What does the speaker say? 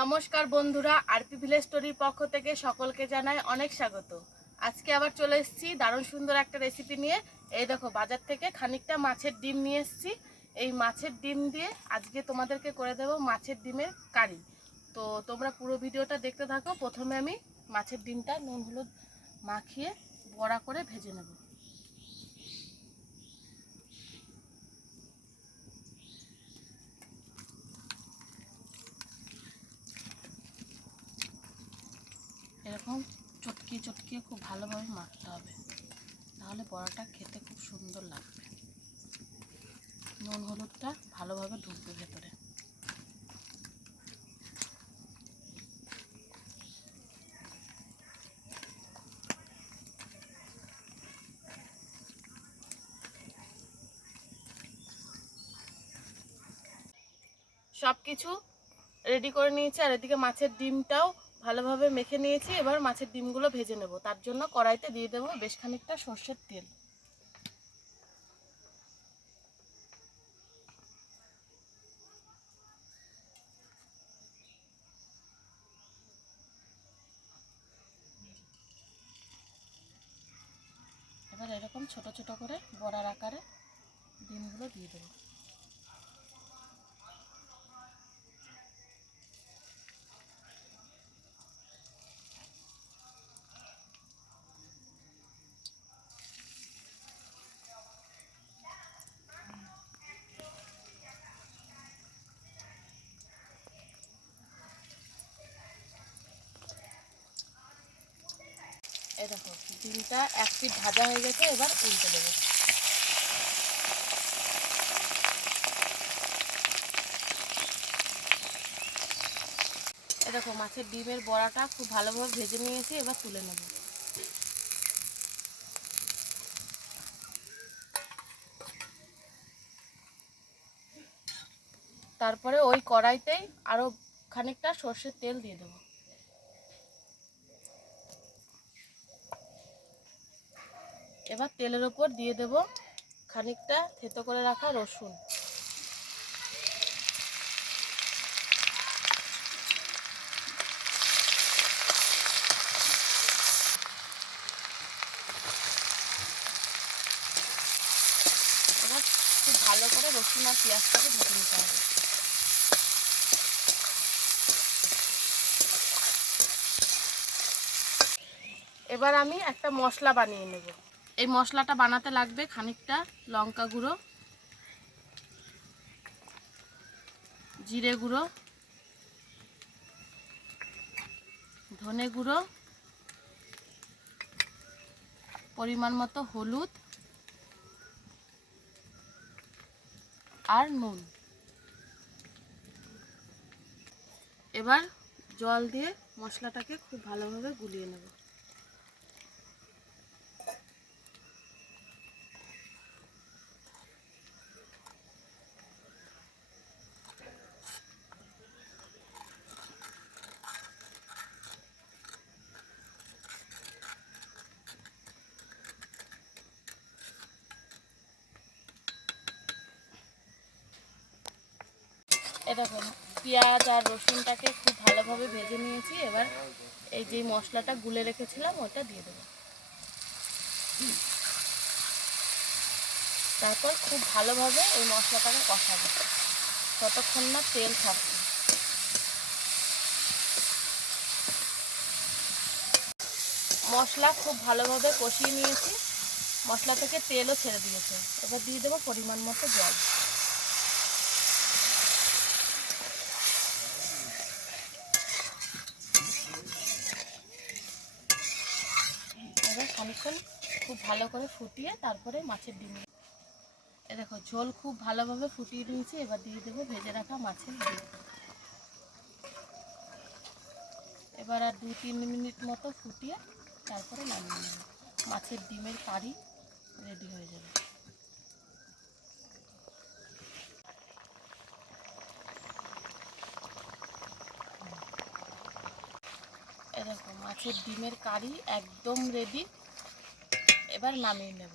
নমস্কার বন্ধুরা, RP village স্টোরির পক্ষ থেকে সকলকে জানাই অনেক স্বাগত। আজকে আবার চলে এসেছি দারুণ সুন্দর একটা রেসিপি নিয়ে। এই দেখো, বাজার থেকে খানিকটা মাছের ডিম নিয়ে এসেছি। এই মাছের ডিম দিয়ে আজকে তোমাদেরকে করে দেব মাছের ডিমের কারি। তো তোমরা পুরো ভিডিওটা দেখতে থাকো। প্রথমে আমি মাছের ডিমটা নুন হলুদ মাখিয়ে বড়া করে ভেজে নেব। এরকম চটকিয়ে চটকিয়ে খুব ভালোভাবে মাখতে হবে, তাহলে বড়াটা খেতে খুব সুন্দর লাগবে। নুন হলুদটা ভালোভাবে ঢুকবে ভেতরে। সব কিছু রেডি করে নিয়েছি, আর এদিকে মাছের ডিমটাও ভালোভাবে মেখে নিয়েছি। এবার মাছের ডিমগুলো ভেজে নেব। তার জন্য কড়াইতে দিয়ে দেবো বেশ খানিকটা সর্ষের তেল। এবার এরকম ছোট ছোট করে বড়ার আকারে ডিমগুলো দিয়ে দেবো। এই দেখো, ডিমটা এক পিঠ ভাজা হয়ে গেছে। এবার উল্টে দেবো। এই দেখো, মাছের ডিমের বড়াটা খুব ভালোভাবে ভেজে নিয়েছি। এবার তুলে নেব। তারপরে ওই কড়াইতেই আরও খানিকটা সর্ষের তেল দিয়ে দেবো। এবার তেলের উপর দিয়ে দেব খানিকটা থেতো করে রাখা রসুন। এবার খুব ভালো করে রসুন আর পেঁয়াজটাকে ভেজে নিতে হবে। এবার আমি একটা মশলা বানিয়ে নেব। এই মশলাটা বানাতে লাগবে খানিকটা লঙ্কা গুঁড়ো, জিরে গুঁড়ো, ধনে গুঁড়ো, পরিমাণ মতো হলুদ আর নুন। এবার জল দিয়ে মশলাটাকে খুব ভালোভাবে গুলিয়ে নেব। এই দেখো, পেঁয়াজ আর রসুনটাকে খুব ভালোভাবে ভেজে নিয়েছি। এবার এই যে মশলাটা গুলে রেখেছিলাম ওটা দিয়ে দেবো। তারপর খুব ভালোভাবে এই মশলাটাকে কষাবো ততক্ষণ না তেল ছাড়ছে। মশলা খুব ভালোভাবে কষিয়ে নিয়েছি, মশলা থেকে তেলও ছেড়ে দিয়েছে। এবার দিয়ে দেবো পরিমাণ মতো জল। এবার খানিকক্ষণ খুব ভালো করে ফুটিয়ে তারপরে মাছের ডিম। এ দেখো, ঝোল খুব ভালোভাবে ফুটিয়ে নিয়েছি। এবার দিয়ে দেবো ভেজে রাখা মাছের ডিম। এবার আর 2-3 মিনিট মতো ফুটিয়ে তারপরে নামিয়ে নেব। মাছের ডিমের কারি রেডি হয়ে যাবে। এ দেখো, মাছের ডিমের কারি একদম রেডি। এবার নামিয়ে নেব।